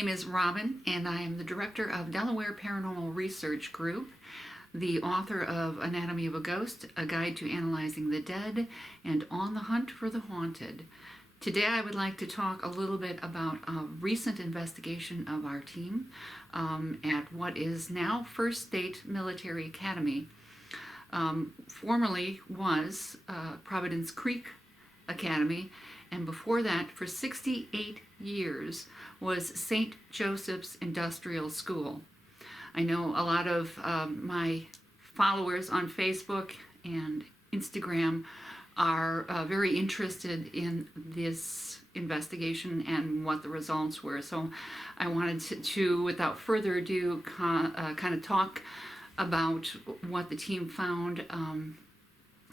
name is Robin, and I am the director of Delaware Paranormal Research Group, the author of Anatomy of a Ghost, A Guide to Analyzing the Dead, and On the Hunt for the Haunted. Today I would like to talk a little bit about a recent investigation of our team at what is now First State Military Academy. Formerly was Providence Creek Academy, and before that, for 68 years, was St. Joseph's Industrial School. I know a lot of my followers on Facebook and Instagram are very interested in this investigation and what the results were. So I wanted to without further ado, kind of talk about what the team found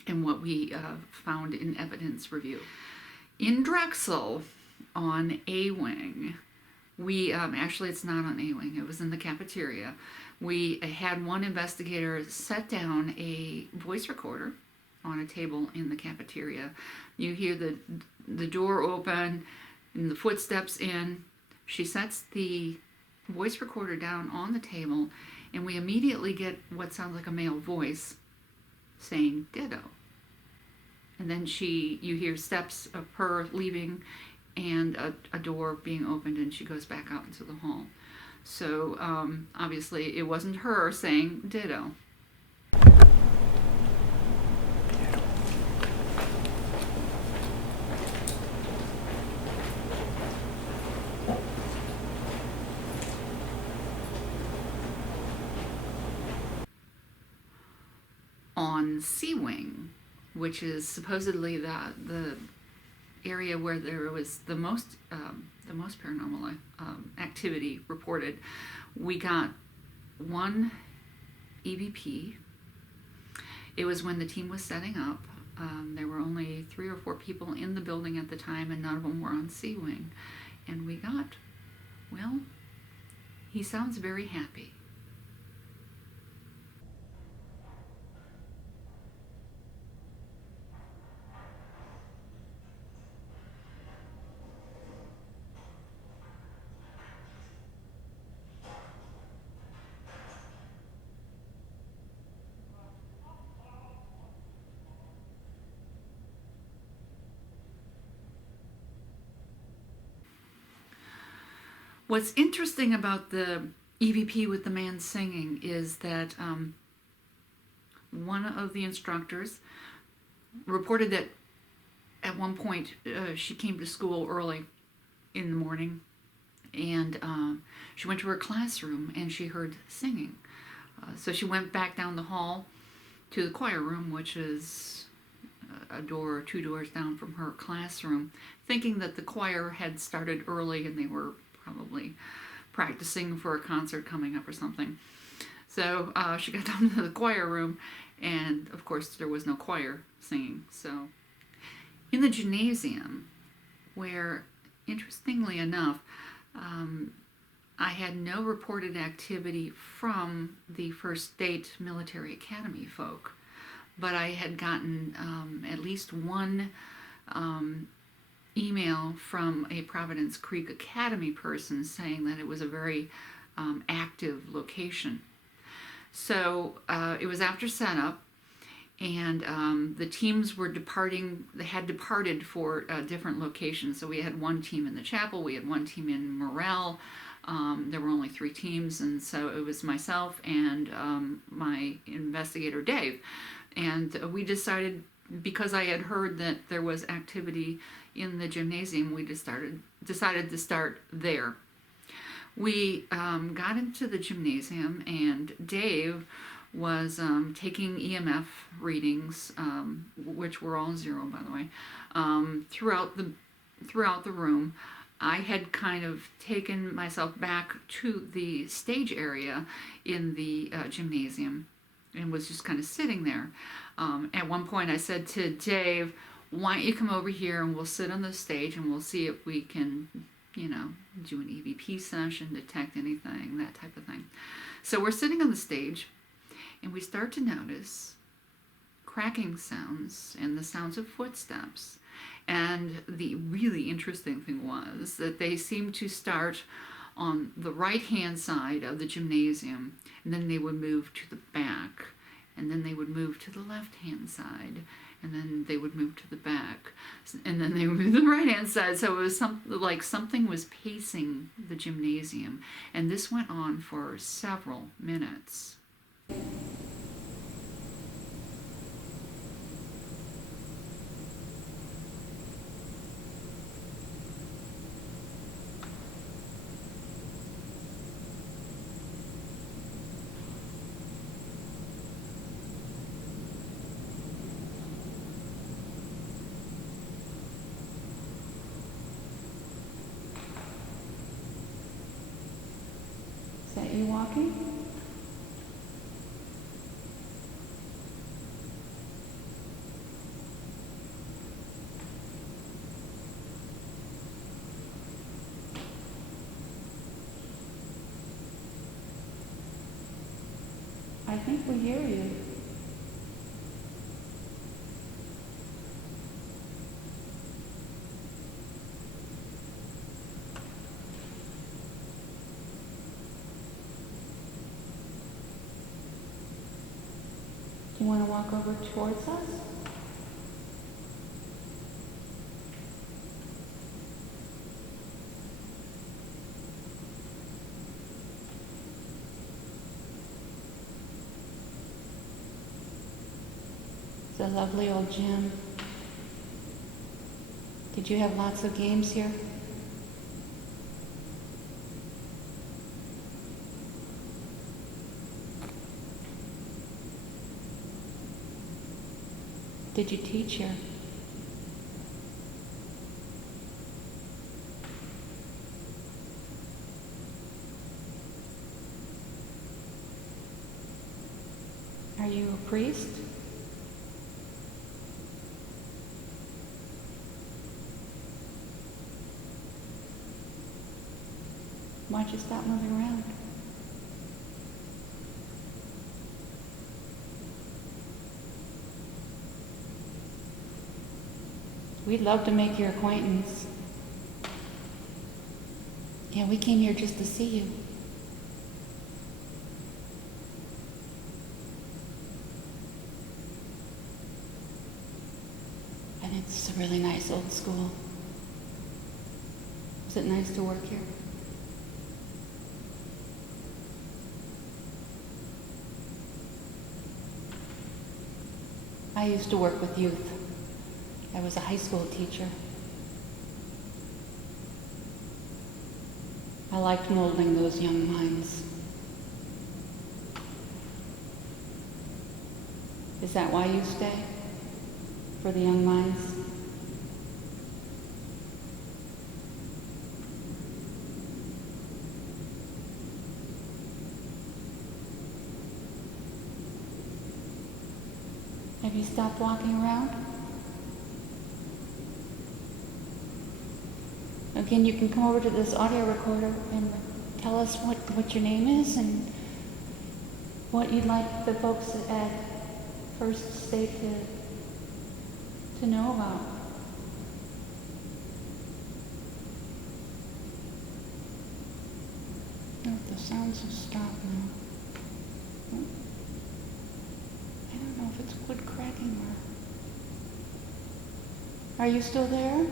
and what we found in evidence review. In Drexel, on A-Wing, we, actually it's not on A-Wing, it was in the cafeteria. We had one investigator set down a voice recorder on a table in the cafeteria. You hear the door open and the footsteps in. She sets the voice recorder down on the table, and we immediately get what sounds like a male voice saying ditto. And then you hear steps of her leaving and a door being opened, and she goes back out into the hall. So obviously it wasn't her saying ditto. On C-Wing, which is supposedly the area where there was the most paranormal activity reported, we got one EVP. It was when the team was setting up. There were only 3 or 4 people in the building at the time, and none of them were on C-Wing. And we got, well, he sounds very happy. What's interesting about the EVP with the man singing is that one of the instructors reported that at one point she came to school early in the morning, and she went to her classroom and she heard singing. So she went back down the hall to the choir room, which is a door or 2 doors down from her classroom, thinking that the choir had started early and they were probably practicing for a concert coming up or something. So she got down to the choir room, and of course there was no choir singing. So in the gymnasium, where interestingly enough, I had no reported activity from the First State Military Academy folk, but I had gotten at least one email from a Providence Creek Academy person saying that it was a very active location. So it was after setup, and the teams were departing. They had departed for different locations. So we had one team in the chapel, we had one team in Morel. There were only 3 teams, and so it was myself and my investigator Dave. And we decided, because I had heard that there was activity in the gymnasium, we decided to start there. We got into the gymnasium, and Dave was taking EMF readings, which were all 0, by the way, throughout the room. I had kind of taken myself back to the stage area in the gymnasium and was just kind of sitting there. At one point I said to Dave, why don't you come over here and we'll sit on the stage and we'll see if we can, do an EVP session, detect anything, that type of thing. So we're sitting on the stage, and we start to notice cracking sounds and the sounds of footsteps. And the really interesting thing was that they seemed to start on the right-hand side of the gymnasium, and then they would move to the back, and then they would move to the left-hand side, and then they would move to the back, and then they would move to the right-hand side. So it was like something was pacing the gymnasium, and this went on for several minutes. Is that you walking? I think we hear you. Do you want to walk over towards us? It's a lovely old gym. Did you have lots of games here? Did you teach here? Are you a priest? Why'd you stop moving around? We'd love to make your acquaintance. Yeah, we came here just to see you. I think this is a really nice old school. Is it nice to work here? I used to work with youth. I was a high school teacher. I liked molding those young minds. Is that why you stay? For the young minds? Have you stopped walking around? Again, you can come over to this audio recorder and tell us what your name is and what you'd like the folks at First State to know about. Oh, the sounds have stopped now. I don't know if it's wood cracking or... Are you still there?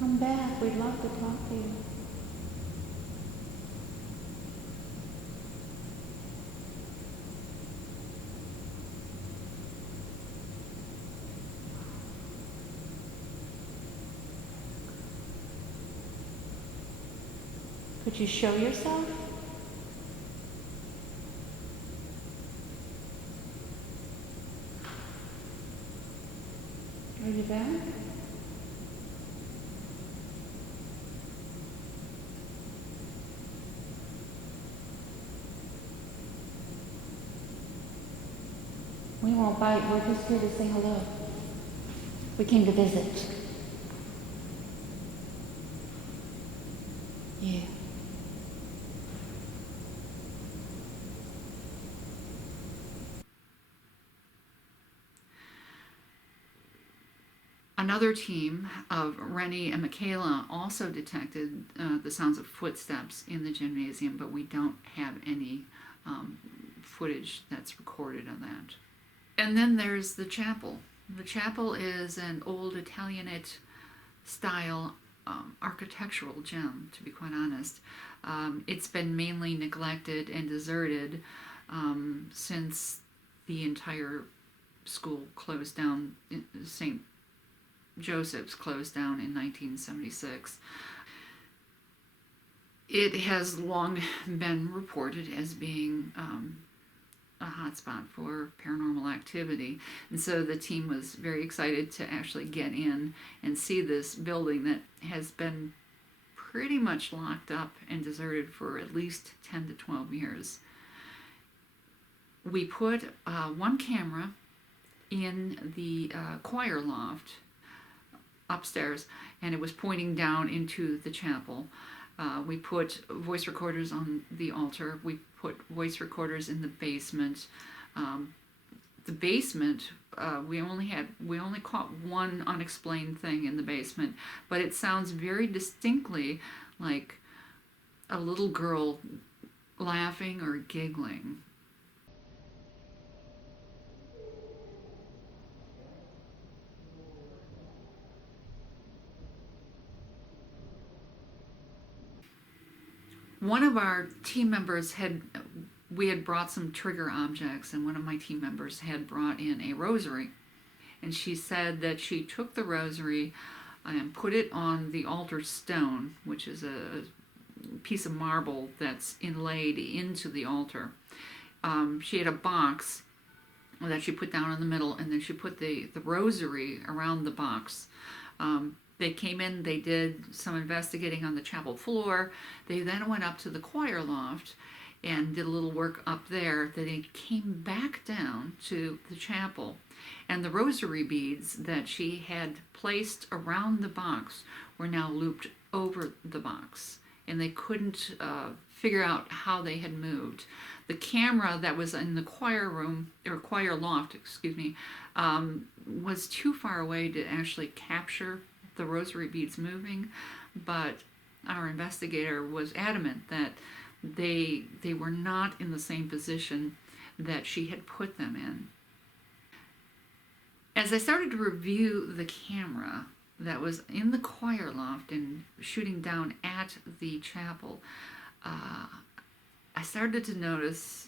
Come back, we'd love to talk to you. Could you show yourself? Are you back? We We won't bite. We're just here to say hello. We came to visit. Yeah. Another team of Rennie and Michaela also detected the sounds of footsteps in the gymnasium, but we don't have any footage that's recorded of that. And then there's the chapel. The chapel is an old Italianate style architectural gem, to be quite honest. It's been mainly neglected and deserted since the entire school closed down. St. Joseph's closed down in 1976. It has long been reported as being a hotspot for paranormal activity, and so the team was very excited to actually get in and see this building that has been pretty much locked up and deserted for at least 10 to 12 years. We put one camera in the choir loft upstairs, and it was pointing down into the chapel. We put voice recorders on the altar. We put voice recorders in the basement. The basement, we only caught one unexplained thing in the basement, but it sounds very distinctly like a little girl laughing or giggling. One of our team members we had brought some trigger objects, and one of my team members had brought in a rosary. And she said that she took the rosary and put it on the altar stone, which is a piece of marble that's inlaid into the altar. She had a box that she put down in the middle, and then she put the rosary around the box. They came in, they did some investigating on the chapel floor. They then went up to the choir loft and did a little work up there. Then they came back down to the chapel, and the rosary beads that she had placed around the box were now looped over the box, and they couldn't figure out how they had moved. The camera that was in the choir room, or choir loft, was too far away to actually capture the rosary beads moving, but our investigator was adamant that they were not in the same position that she had put them in. As I started to review the camera that was in the choir loft and shooting down at the chapel, I started to notice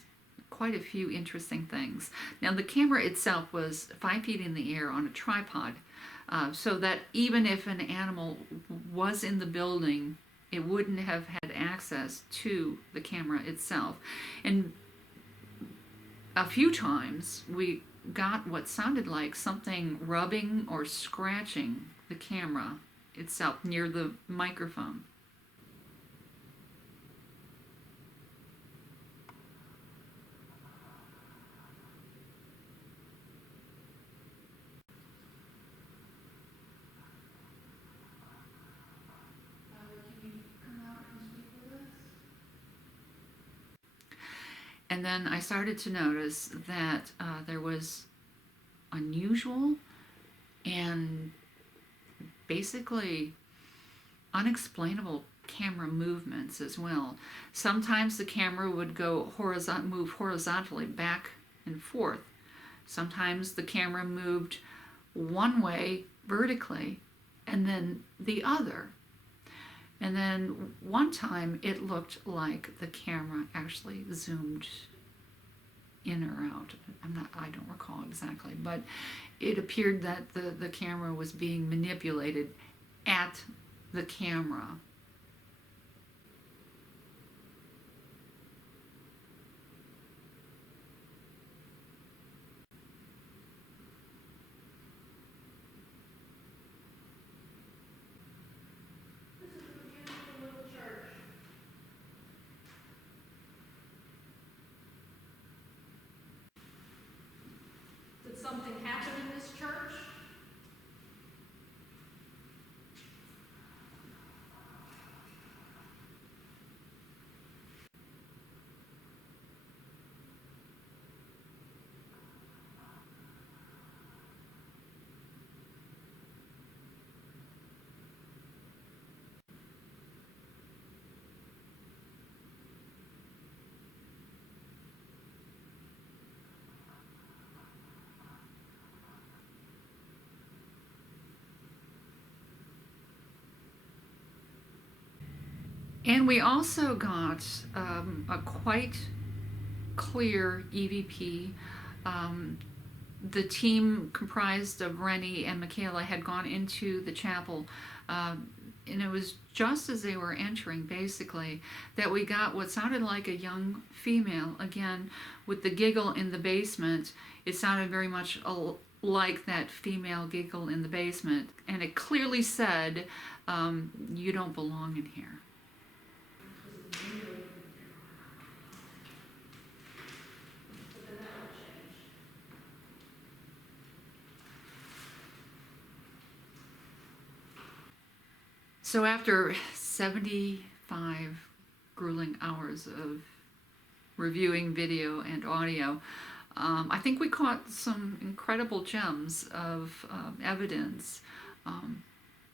quite a few interesting things. Now, the camera itself was 5 feet in the air on a tripod, so that even if an animal was in the building, it wouldn't have had access to the camera itself. And a few times we got what sounded like something rubbing or scratching the camera itself near the microphone. And then I started to notice that there was unusual and basically unexplainable camera movements as well. Sometimes the camera would move horizontally back and forth. Sometimes the camera moved one way vertically and then the other. And then one time it looked like the camera actually zoomed in or out. I don't recall exactly, but it appeared that the camera was being manipulated at the camera. something happen in this church? And we also got a quite clear EVP. The team comprised of Rennie and Michaela had gone into the chapel, and it was just as they were entering, basically, that we got what sounded like a young female. Again, with the giggle in the basement, it sounded very much like that female giggle in the basement, and it clearly said, "You don't belong in here." So after 75 grueling hours of reviewing video and audio, I think we caught some incredible gems of evidence.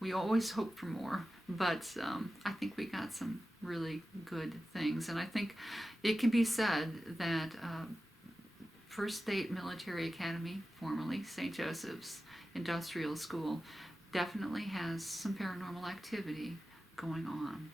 We always hope for more, but I think we got some really good things. And I think it can be said that First State Military Academy, formerly St. Joseph's Industrial School, definitely has some paranormal activity going on.